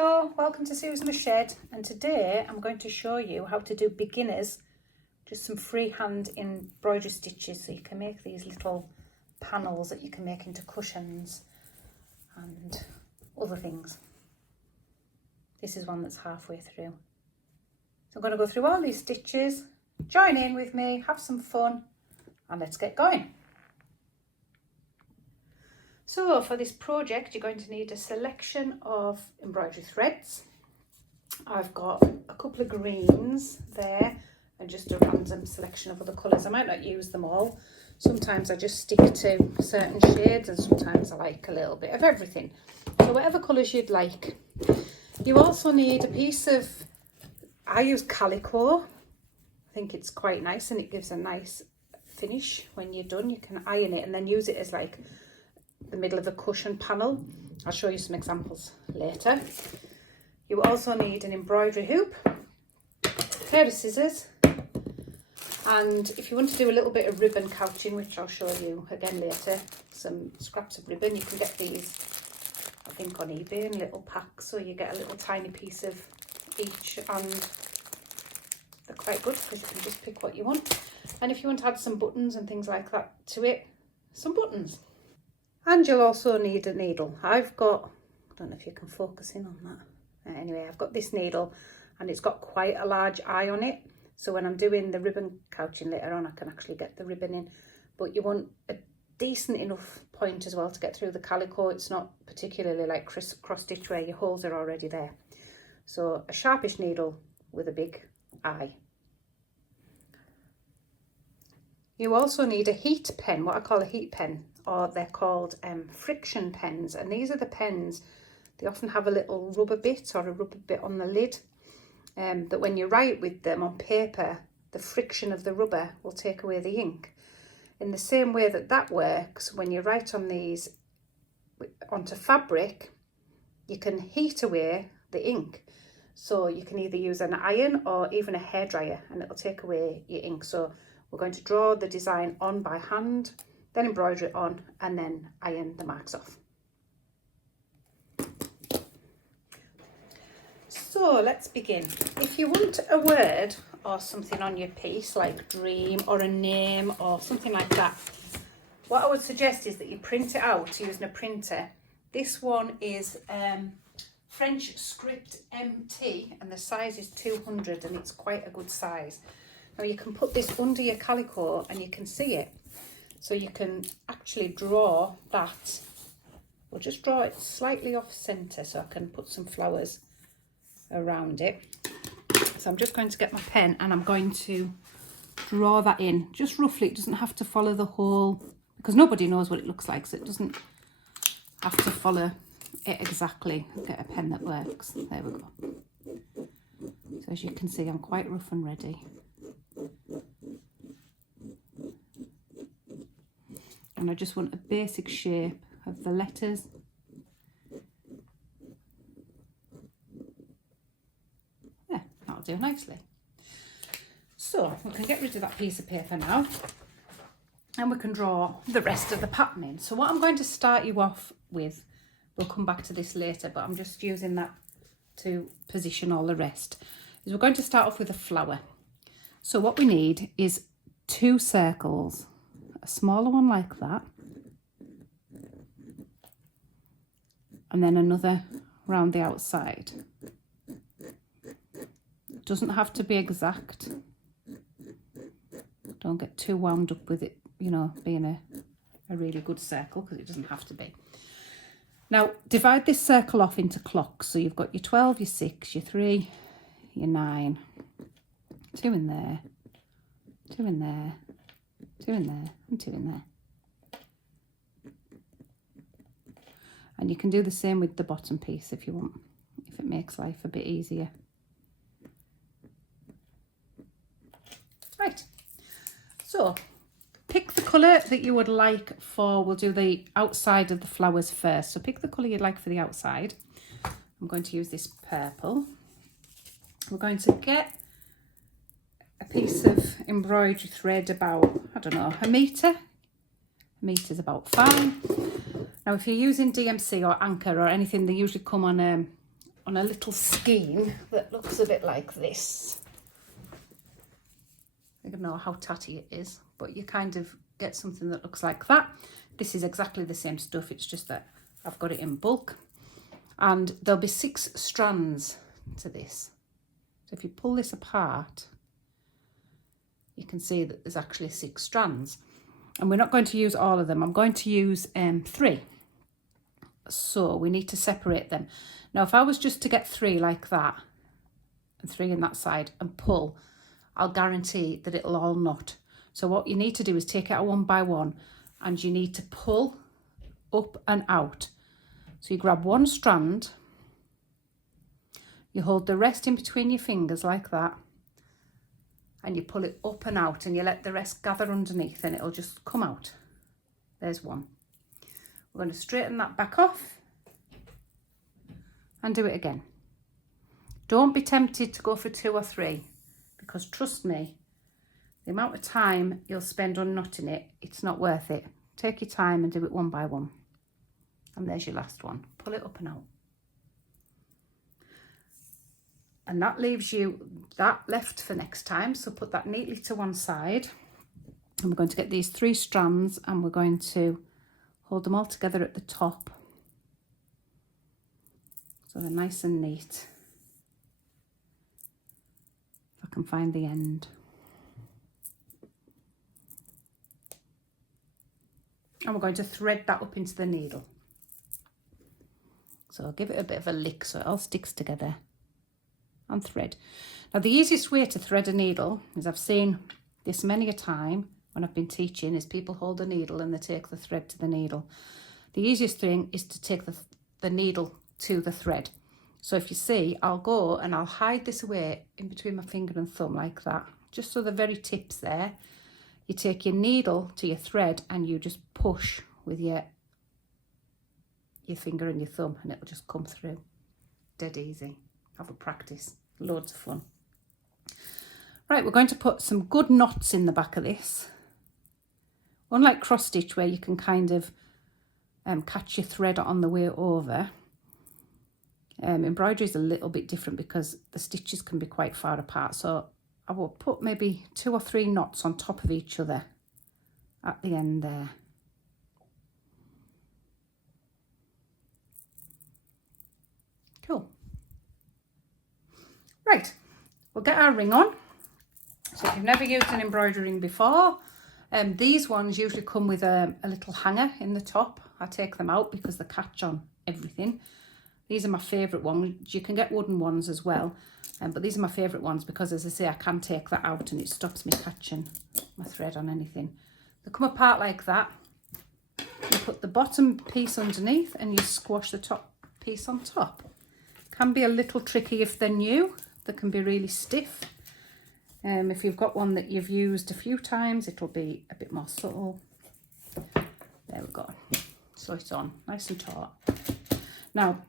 Hello, welcome to Susan Shed, and today I'm going to show you how to do beginners, just some freehand embroidery stitches, so you can make these little panels that you can make into cushions and other things. This is one that's halfway through. So I'm going to go through all these stitches, join in with me, have some fun, and let's get going. So for this project, you're going to need a selection of embroidery threads. I've got a couple of greens there and just a random selection of other colours. I might not use them all. Sometimes I just stick to certain shades and sometimes I like a little bit of everything. So whatever colours you'd like. You also need a piece of, I use calico. I think it's quite nice and it gives a nice finish when you're done. You can iron it and then use it as like the middle of a cushion panel. I'll show you some examples later. You also need an embroidery hoop, a pair of scissors, and if you want to do a little bit of ribbon couching, which I'll show you again later, some scraps of ribbon. You can get these, I think, on eBay in little packs, so you get a little tiny piece of each, and they're quite good because you can just pick what you want. And if you want to add some buttons and things like that to it, some buttons. And you'll also need a needle. I've got, I don't know if you can focus in on that. Anyway, I've got this needle and it's got quite a large eye on it. So when I'm doing the ribbon couching later on, I can actually get the ribbon in. But you want a decent enough point as well to get through the calico. It's not particularly like cross stitch where your holes are already there. So a sharpish needle with a big eye. You also need a heat pen, what I call a heat pen, or they're called friction pens. And these are the pens, they often have a little rubber bit or a rubber bit on the lid, that when you write with them on paper, the friction of the rubber will take away the ink. In the same way that works, when you write on these onto fabric, you can heat away the ink. So you can either use an iron or even a hairdryer and it'll take away your ink. So we're going to draw the design on by hand, then embroider it on, and then iron the marks off. So let's begin. If you want a word or something on your piece, like dream or a name or something like that, what I would suggest is that you print it out using a printer. This one is French script MT and the size is 200 and it's quite a good size. Now you can put this under your calico and you can see it. So you can actually draw that. We'll just draw it slightly off centre so I can put some flowers around it. So I'm just going to get my pen and I'm going to draw that in just roughly. It doesn't have to follow the whole, because nobody knows what it looks like, so it doesn't have to follow it exactly. I'll get a pen that works. There we go. So as you can see, I'm quite rough and ready. And I just want a basic shape of the letters. Yeah, that'll do nicely. So we can get rid of that piece of paper now and we can draw the rest of the pattern in. So what I'm going to start you off with, we'll come back to this later, but I'm just using that to position all the rest, is we're going to start off with a flower. So what we need is 2 circles, a smaller one like that, and then another round the outside. It doesn't have to be exact. Don't get too wound up with it, you know, being a really good circle, because it doesn't have to be. Now divide this circle off into clocks. So you've got your 12, your 6, your 3, your 9, 2 in there, 2 in there, 2 in there, and 2 in there. And you can do the same with the bottom piece if you want, if it makes life a bit easier. Right, so pick the colour that you would like for, we'll do the outside of the flowers first. So pick the colour you'd like for the outside. I'm going to use this purple. We're going to get a piece of embroidery thread about, I don't know, a metre. A metre's about fine. Now if you're using DMC or Anchor or anything, they usually come on on a little skein that looks a bit like this. I don't know how tatty it is, but you kind of get something that looks like that. This is exactly the same stuff, it's just that I've got it in bulk. And there'll be 6 strands to this. So if you pull this apart, you can see that there's actually 6 strands. And we're not going to use all of them. I'm going to use 3. So we need to separate them. Now, if I was just to get 3 like that, and 3 in that side, and pull, I'll guarantee that it'll all knot. So what you need to do is take it out one by one, and you need to pull up and out. So you grab one strand, you hold the rest in between your fingers like that, and you pull it up and out, and you let the rest gather underneath, and it'll just come out. There's one. We're going to straighten that back off and do it again. Don't be tempted to go for 2 or 3, because trust me, the amount of time you'll spend unknotting it, it's not worth it. Take your time and do it one by one. And there's your last one. Pull it up and out. And that leaves you that left for next time. So put that neatly to one side. And we're going to get these 3 strands, and we're going to hold them all together at the top. So they're nice and neat. If I can find the end. And we're going to thread that up into the needle. So I'll give it a bit of a lick so it all sticks together. And thread. Now the easiest way to thread a needle, is I've seen this many a time when I've been teaching, is people hold a needle and they take the thread to the needle. The easiest thing is to take the needle to the thread. So if you see, I'll go and I'll hide this away in between my finger and thumb like that, just so the very tip's there. You take your needle to your thread and you just push with your finger and your thumb, and it'll just come through. Dead easy. Have a practice. Loads of fun. Right, we're going to put some good knots in the back of this. Unlike cross stitch, where you can kind of catch your thread on the way over, embroidery is a little bit different because the stitches can be quite far apart. So I will put maybe 2 or 3 knots on top of each other at the end there. Cool. Right, we'll get our ring on. So if you've never used an embroidery ring before, these ones usually come with a little hanger in the top. I take them out because they catch on everything. These are my favourite ones. You can get wooden ones as well, but these are my favourite ones because, as I say, I can take that out and it stops me catching my thread on anything. They come apart like that. You put the bottom piece underneath and you squash the top piece on top. Can be a little tricky if they're new. They can be really stiff. If you've got one that you've used a few times, it'll be a bit more subtle. There we go. So it's on, nice and taut. Now,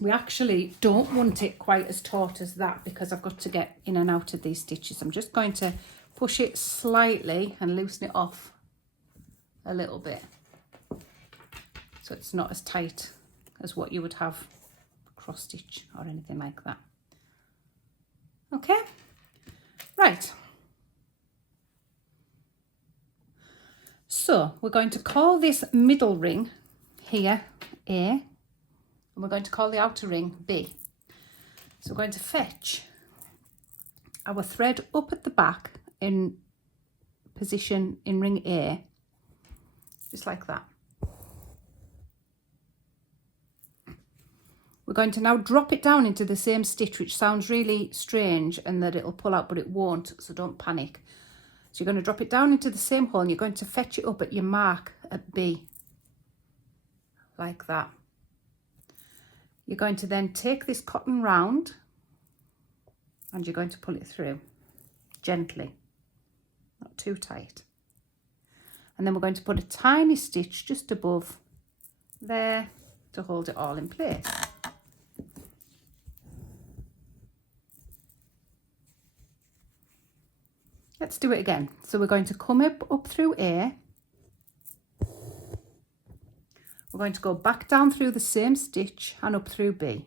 we actually don't want it quite as taut as that because I've got to get in and out of these stitches. I'm just going to push it slightly and loosen it off a little bit, so it's not as tight as what you would have cross stitch or anything like that. Okay, right. So we're going to call this middle ring here A, and we're going to call the outer ring B. So we're going to fetch our thread up at the back in position in ring A, just like that. We're going to now drop it down into the same stitch, which sounds really strange and that it'll pull out, but it won't, so don't panic. So you're going to drop it down into the same hole and you're going to fetch it up at your mark at B, like that. You're going to then take this cotton round and you're going to pull it through gently, not too tight. And then we're going to put a tiny stitch just above there to hold it all in place. Let's do it again. So we're going to come up through A. We're going to go back down through the same stitch and up through B.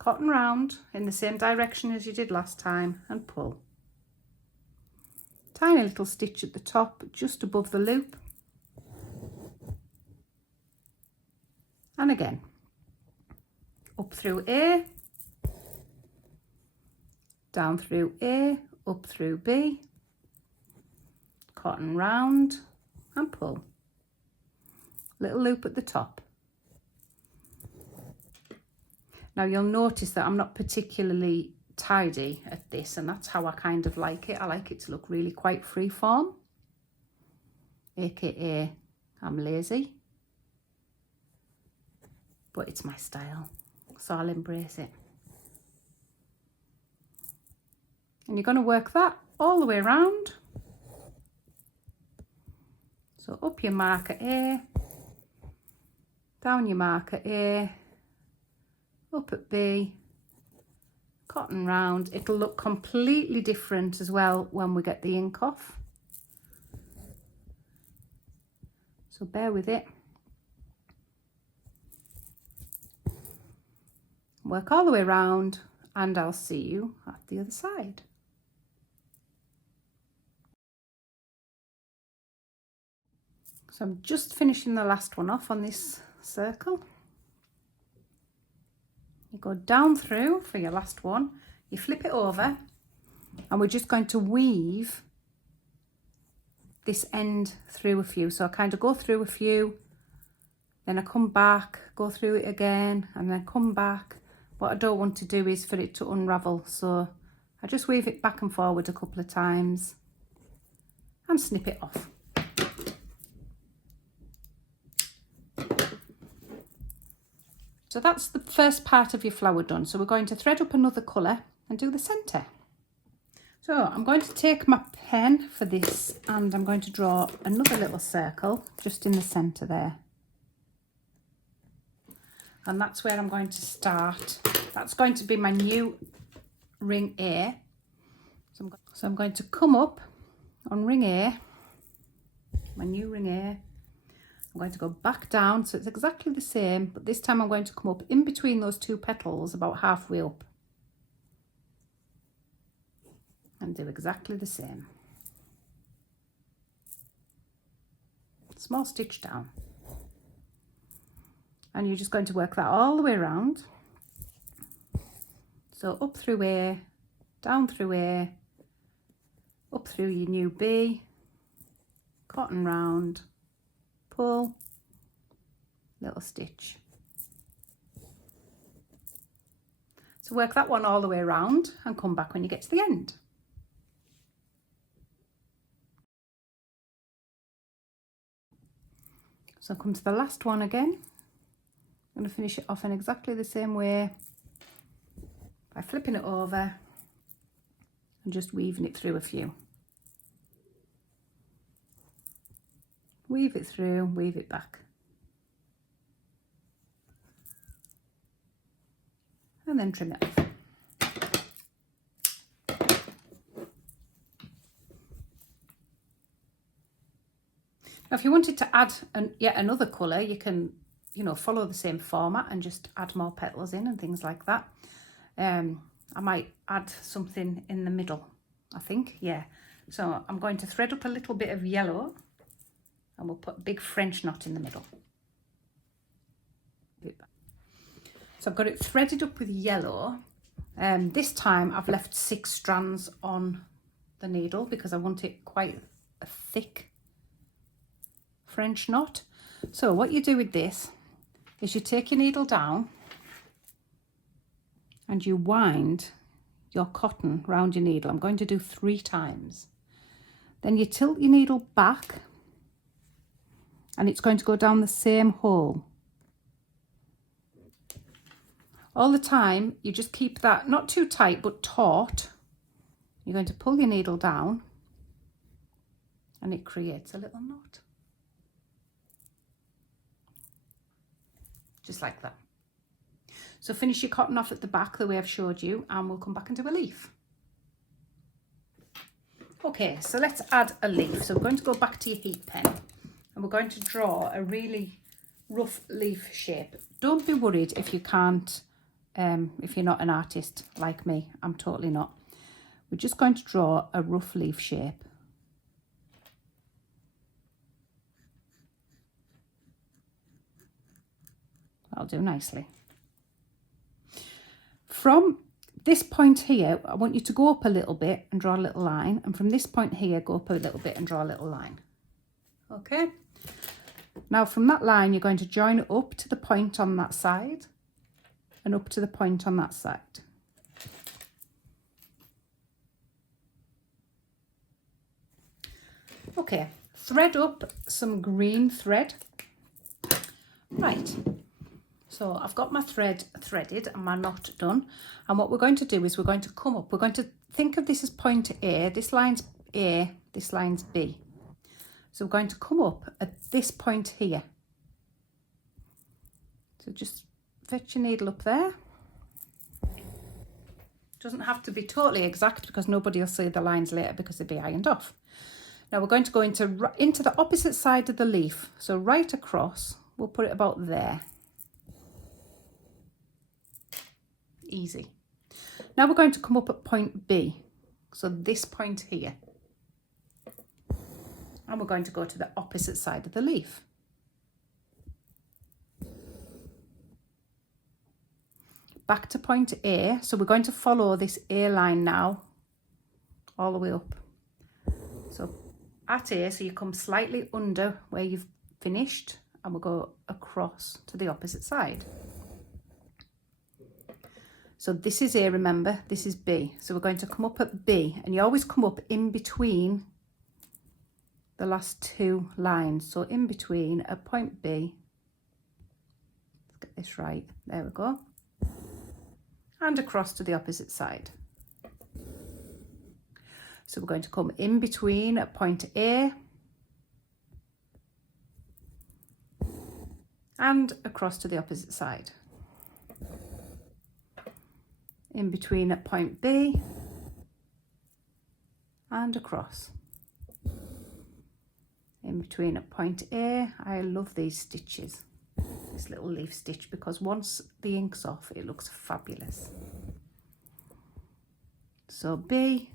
cotton round in the same direction as you did last time and pull. Tiny little stitch at the top just above the loop, and again up through A, down through A, up through B, cotton round and pull, little loop at the top. Now you'll notice that I'm not particularly tidy at this, and that's how I kind of like it. I like it to look really quite freeform, aka I'm lazy, but it's my style, so I'll embrace it. And you're going to work that all the way around. So up your marker A, down your marker A, up at B, cotton round. It'll look completely different as well when we get the ink off, so bear with it. Work all the way around and I'll see you at the other side. So I'm just finishing the last one off on this circle. You go down through for your last one, you flip it over, and we're just going to weave this end through a few. So I kind of go through a few, then I come back, go through it again, and then come back. What I don't want to do is for it to unravel, so I just weave it back and forward a couple of times and snip it off. So that's the first part of your flower done. So we're going to thread up another colour and do the centre. So I'm going to take my pen for this and I'm going to draw another little circle just in the centre there. And that's where I'm going to start. That's going to be my new ring A. So I'm going to come up on ring A, my new ring A. I'm going to go back down, so it's exactly the same, but this time I'm going to come up in between those two petals about halfway up and do exactly the same. Small stitch down. And you're just going to work that all the way around. So up through A, down through A, up through your new B, cotton round, pull, little stitch. So work that one all the way around and come back when you get to the end. So come to the last one again. I'm going to finish it off in exactly the same way by flipping it over and just weaving it through a few. Weave it through, weave it back. And then trim it off. Now if you wanted to add yet another colour, you can, follow the same format and just add more petals in and things like that. I might add something in the middle, I think, yeah. So I'm going to thread up a little bit of yellow and we'll put a big French knot in the middle. So I've got it threaded up with yellow. This time I've left 6 strands on the needle because I want it quite a thick French knot. So what you do with this is you take your needle down and you wind your cotton round your needle. I'm going to do 3 times. Then you tilt your needle back and it's going to go down the same hole. All the time you just keep that not too tight but taut. You're going to pull your needle down and it creates a little knot. Just like that. So finish your cotton off at the back the way I've showed you and we'll come back and do a leaf. Okay, so let's add a leaf. So we're going to go back to your heat pen and we're going to draw a really rough leaf shape. Don't be worried if you can't if you're not an artist like me. I'm totally not. We're just going to draw a rough leaf shape. That'll do nicely. From this point here, I want you to go up a little bit and draw a little line. And from this point here, go up a little bit and draw a little line. Okay. Now from that line, you're going to join up to the point on that side and up to the point on that side. Okay, thread up some green thread. Right, so I've got my thread threaded and my knot done. And what we're going to do is we're going to come up. We're going to think of this as point A. This line's A, this line's B. So we're going to come up at this point here. So just fetch your needle up there. Doesn't have to be totally exact because nobody will see the lines later because they'll be ironed off. Now we're going to go into the opposite side of the leaf. So right across, we'll put it about there. Easy. Now we're going to come up at point B. So this point here. And we're going to go to the opposite side of the leaf. Back to point A. So we're going to follow this A line now all the way up. So at A, so you come slightly under where you've finished and we'll go across to the opposite side. So this is A, remember, this is B. So we're going to come up at B, and you always come up in between the last two lines. So in between at point B, let's get this right, there we go, and across to the opposite side. So we're going to come in between at point A and across to the opposite side. In between at point B and across. In between at point A. I love these stitches, this little leaf stitch, because once the ink's off it looks fabulous. So B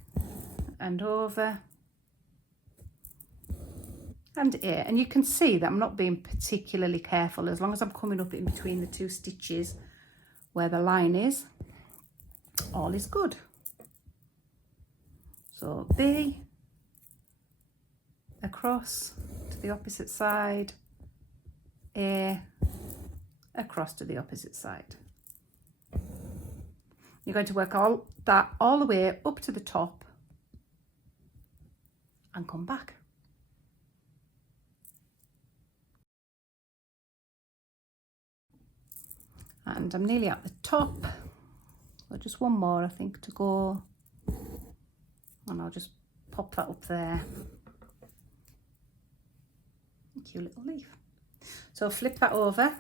and over and A, and you can see that I'm not being particularly careful. As long as I'm coming up in between the two stitches where the line is, all is good. So B, across to the opposite side, A, across to the opposite side. You're going to work all the way up to the top and come back. And I'm nearly at the top. So just one more, I think, to go. And I'll just pop that up there. Cute little leaf. So flip that over,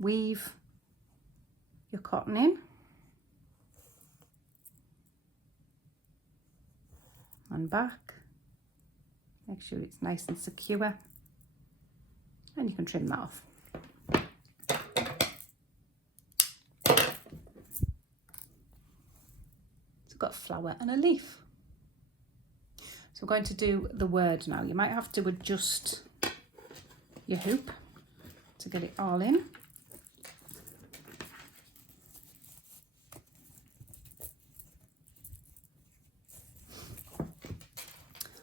weave your cotton in. And back. Make sure it's nice and secure. And you can trim that off. Got a flower and a leaf. So we're going to do the word now. You might have to adjust your hoop to get it all in.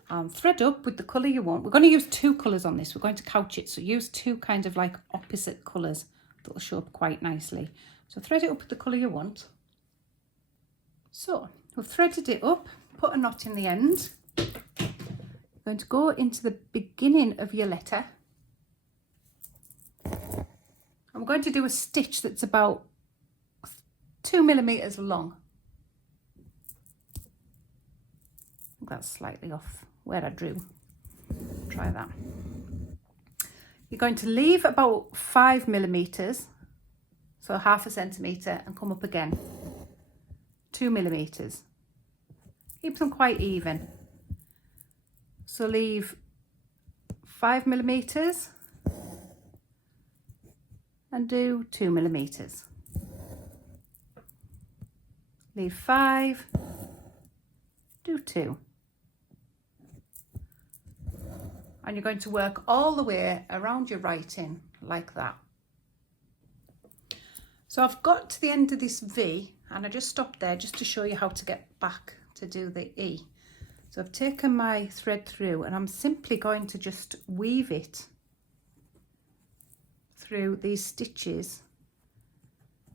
And thread up with the colour you want. We're going to use two colours on this. We're going to couch it, so use two kind of like opposite colours that will show up quite nicely. So thread it up with the colour you want. So we've threaded it up, put a knot in the end. You're going to go into the beginning of your letter. I'm going to do a stitch that's about 2 millimeters long. I think that's slightly off where I drew. Try that. You're going to leave about 5 millimeters, so 1/2 centimetre, and come up again. 2 millimeters. Keep them quite even. So leave 5 millimeters and do 2 millimeters. leave 5, do 2. And you're going to work all the way around your writing like that. So I've got to the end of this V, and I just stopped there just to show you how to get back to do the E. So I've taken my thread through, and I'm simply going to just weave it through these stitches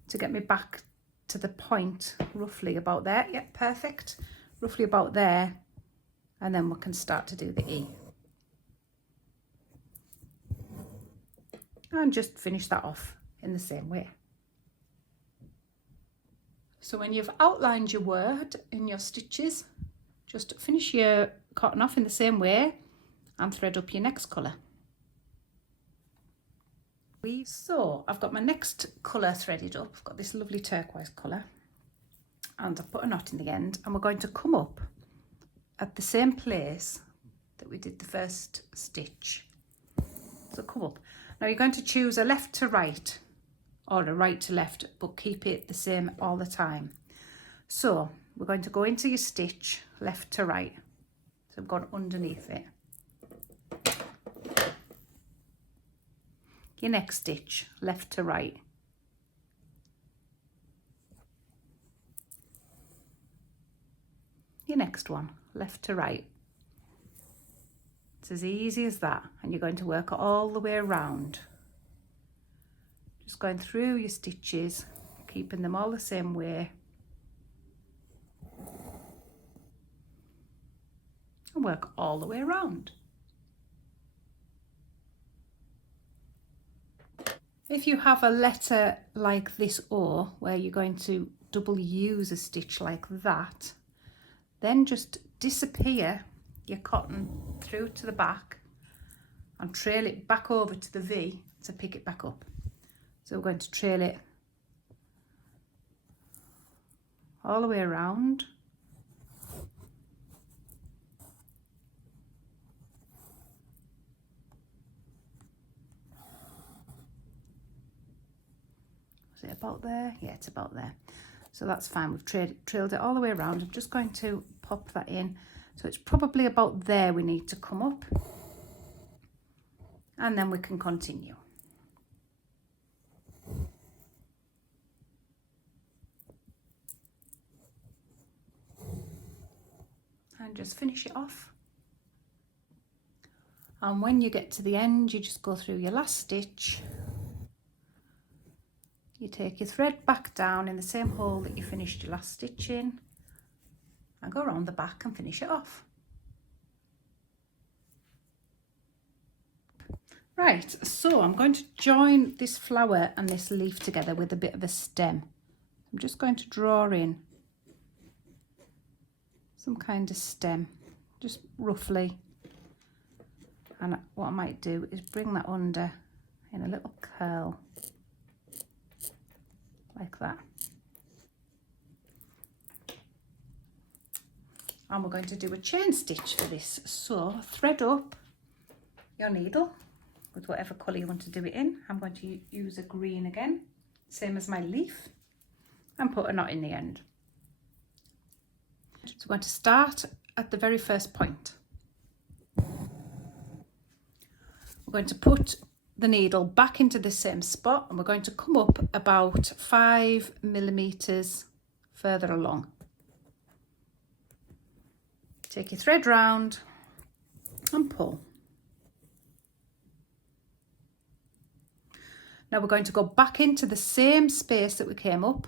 to get me back to the point, roughly about there. Yep, perfect. Roughly about there, and then we can start to do the E. And just finish that off in the same way. So when you've outlined your word in your stitches, just finish your cotton off in the same way and thread up your next colour. So I've got my next colour threaded up. I've got this lovely turquoise colour, and I've put a knot in the end, and we're going to come up at the same place that we did the first stitch. So come up. Now you're going to choose a left to right or a right to left, but keep it the same all the time. So we're going to go into your stitch left to right. So I've gone underneath it. Your next stitch left to right. Your next one left to right. It's as easy as that, and you're going to work it all the way around. Just going through your stitches, keeping them all the same way. And work all the way around. If you have a letter like this O, where you're going to double use a stitch like that, then just disappear your cotton through to the back and trail it back over to the V to pick it back up. So we're going to trail it all the way around. Is it about there? Yeah, it's about there. So that's fine. We've trailed it all the way around. I'm just going to pop that in. So it's probably about there we need to come up. And then we can continue. And just finish it off. And when you get to the end, you just go through your last stitch. You take your thread back down in the same hole that you finished your last stitch in, and go around the back and finish it off. Right, so I'm going to join this flower and this leaf together with a bit of a stem. I'm just going to draw in some kind of stem, just roughly. And what I might do is bring that under in a little curl, like that. And we're going to do a chain stitch for this. So thread up your needle with whatever colour you want to do it in. I'm going to use a green again, same as my leaf, and put a knot in the end. So we're going to start at the very first point. We're going to put the needle back into the same spot, and we're going to come up about 5 millimeters further along. Take your thread round and pull. Now we're going to go back into the same space that we came up.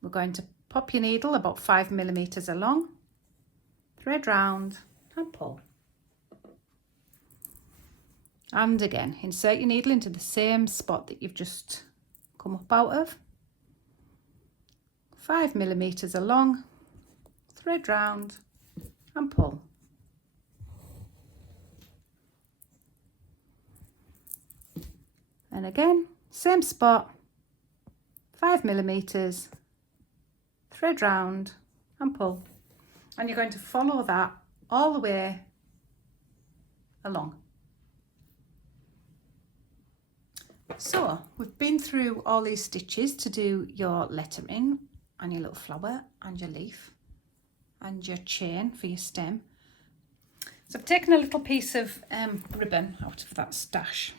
We're going to pop your needle about 5 millimeters along, thread round and pull. And again, insert your needle into the same spot that you've just come up out of. 5 millimeters along, thread round and pull. And again, same spot, 5 millimeters, thread round and pull. And you're going to follow that all the way along. So we've been through all these stitches to do your lettering. and your little flower and your leaf and your chain for your stem. So I've taken a little piece of ribbon out of that stash.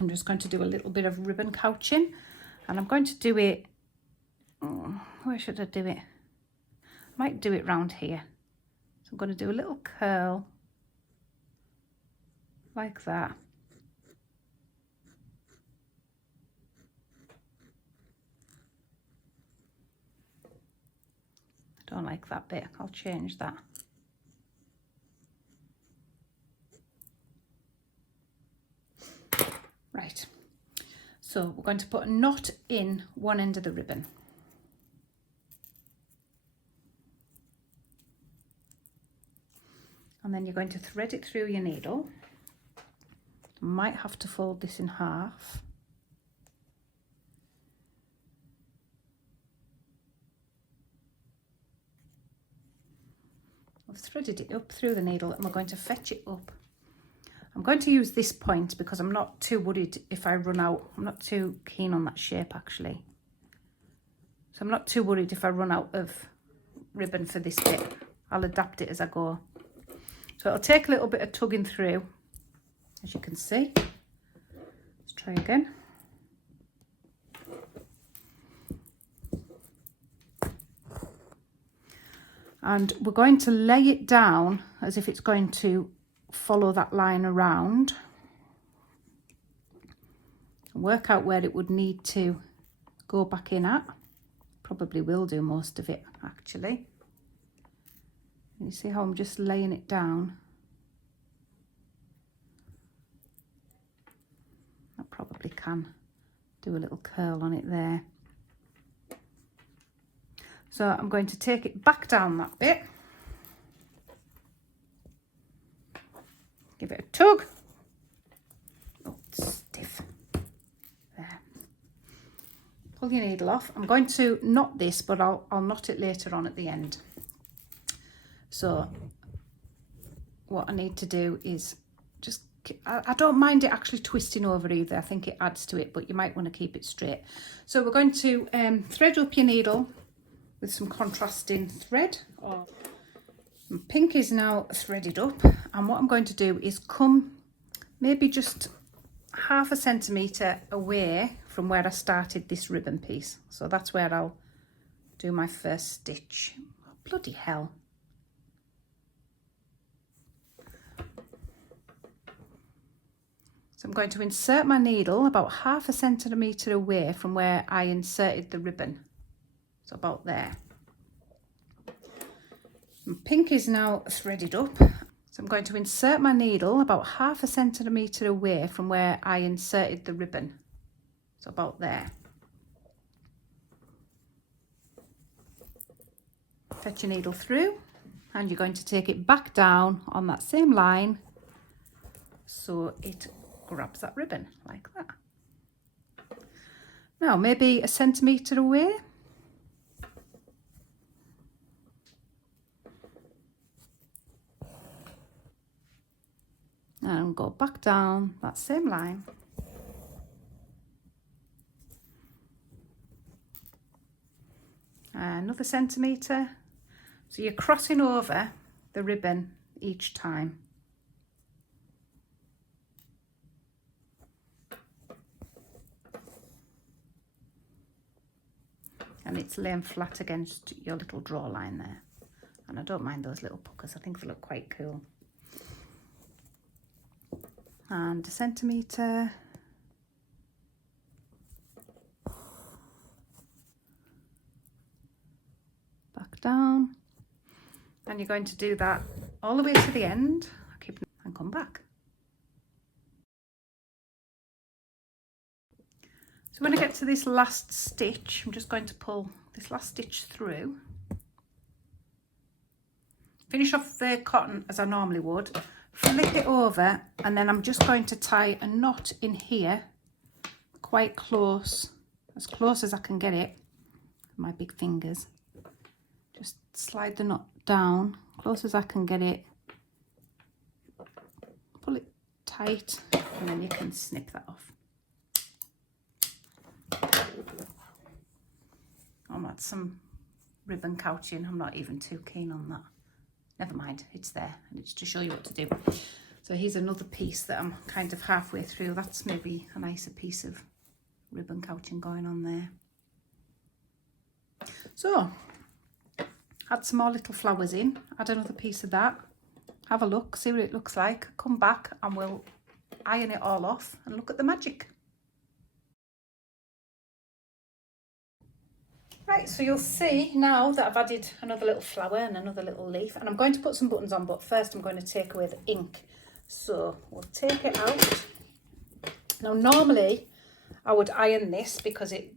I'm just going to do a little bit of ribbon couching, and I'm going to do it, where should I do it? I might do it round here. So I'm going to do a little curl like that. I don't like that bit, I'll change that. Right, so we're going to put a knot in one end of the ribbon. And then you're going to thread it through your needle. You might have to fold this in half. I've threaded it up through the needle and we're going to fetch it up. I'm going to use this point because I'm not too worried if I run out. I'm not too keen on that shape actually. So I'm not too worried if I run out of ribbon for this bit. I'll adapt it as I go. So it'll take a little bit of tugging through, as you can see. Let's try again. And we're going to lay it down as if it's going to follow that line around. Work out where it would need to go back in at. Probably will do most of it actually. You see how I'm just laying it down? I probably can do a little curl on it there. So I'm going to take it back down that bit. Give it a tug. Oh, it's stiff. There. Pull your needle off. I'm going to knot this, but I'll knot it later on at the end. So what I need to do is just, I don't mind it actually twisting over either. I think it adds to it, but you might want to keep it straight. So we're going to thread up your needle with some contrasting thread. Pink is now threaded up, and what I'm going to do is come maybe just 1/2 centimetre away from where I started this ribbon piece. So that's where I'll do my first stitch. Oh, bloody hell. So I'm going to insert my needle about 1/2 centimetre away from where I inserted the ribbon. So about there. And pink is now threaded up. So I'm going to insert my needle about 1/2 centimetre away from where I inserted the ribbon. So about there. Fetch your needle through, and you're going to take it back down on that same line so it grabs that ribbon like that. Now maybe 1 centimetre away. And go back down that same line. Another centimetre. So you're crossing over the ribbon each time. And it's laying flat against your little draw line there. And I don't mind those little puckers, I think they look quite cool. And 1 centimetre. Back down. And you're going to do that all the way to the end. And come back. So when I get to this last stitch, I'm just going to pull this last stitch through. Finish off the cotton as I normally would. Flip it over, and then I'm just going to tie a knot in here quite close, as close as I can get it with my big fingers. Just slide the knot down close as I can get it, pull it tight, and then you can snip that off. Oh, some ribbon couching. I'm not even too keen on that. Never mind, it's there and it's to show you what to do. So here's another piece that I'm kind of halfway through. That's maybe a nicer piece of ribbon couching going on there. So add some more little flowers in, add another piece of that, have a look, see what it looks like, come back and we'll iron it all off and look at the magic. Right, so you'll see now that I've added another little flower and another little leaf, and I'm going to put some buttons on, but first I'm going to take away the ink. So we'll take it out. Now normally I would iron this because it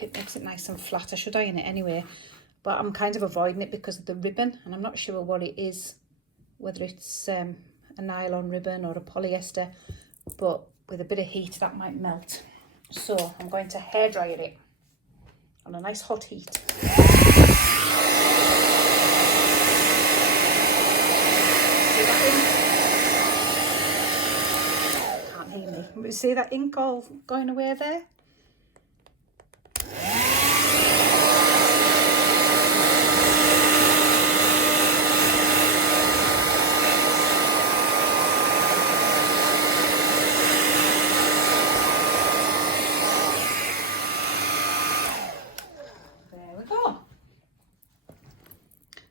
makes it nice and flat. I should iron it anyway, but I'm kind of avoiding it because of the ribbon, and I'm not sure what it is, whether it's a nylon ribbon or a polyester, but with a bit of heat that might melt. So I'm going to hairdryer it on a nice hot heat. See that ink? Can't hear me. But see that ink all going away there?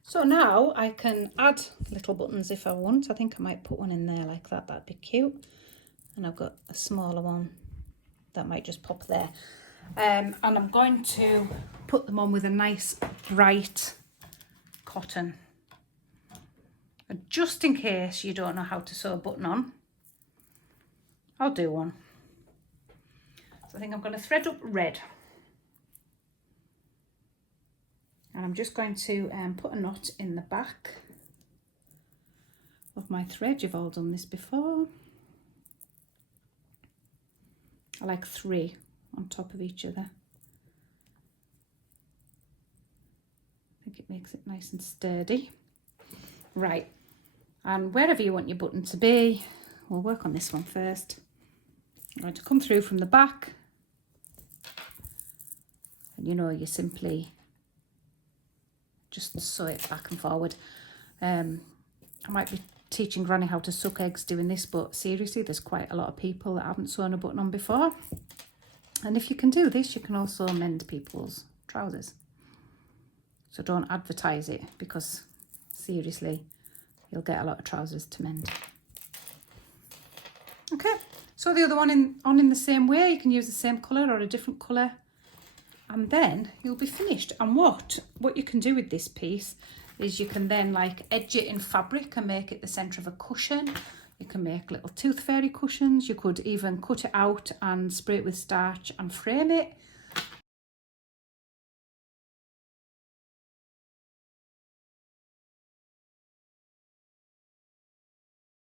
So now I can add little buttons if I want. I think I might put one in there like that, that'd be cute. And I've got a smaller one that might just pop there. And I'm going to put them on with a nice bright cotton. And just in case you don't know how to sew a button on, I'll do one. So I think I'm going to thread up red. And I'm just going to put a knot in the back of my thread. You've all done this before. I like 3 on top of each other. I think it makes it nice and sturdy. Right, and wherever you want your button to be, we'll work on this one first. I'm going to come through from the back, and you know, you simply just sew it back and forward. I might be teaching Granny how to suck eggs doing this, but seriously, there's quite a lot of people that haven't sewn a button on before. And if you can do this, you can also mend people's trousers. So don't advertise it, because seriously, you'll get a lot of trousers to mend. Okay, so the other one in the same way. You can use the same colour or a different colour, and then you'll be finished. And what you can do with this piece is you can then like edge it in fabric and make it the centre of a cushion. You can make little tooth fairy cushions. You could even cut it out and spray it with starch and frame it.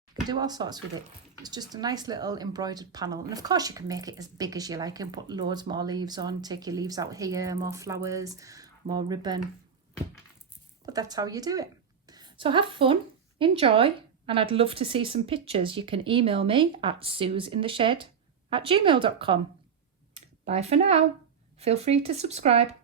You can do all sorts with it. It's just a nice little embroidered panel. And of course you can make it as big as you like and put loads more leaves on, take your leaves out here, more flowers, more ribbon. But that's how you do it. So have fun, enjoy, and I'd love to see some pictures. You can email me at suesintheshed@gmail.com. Bye for now. Feel free to subscribe.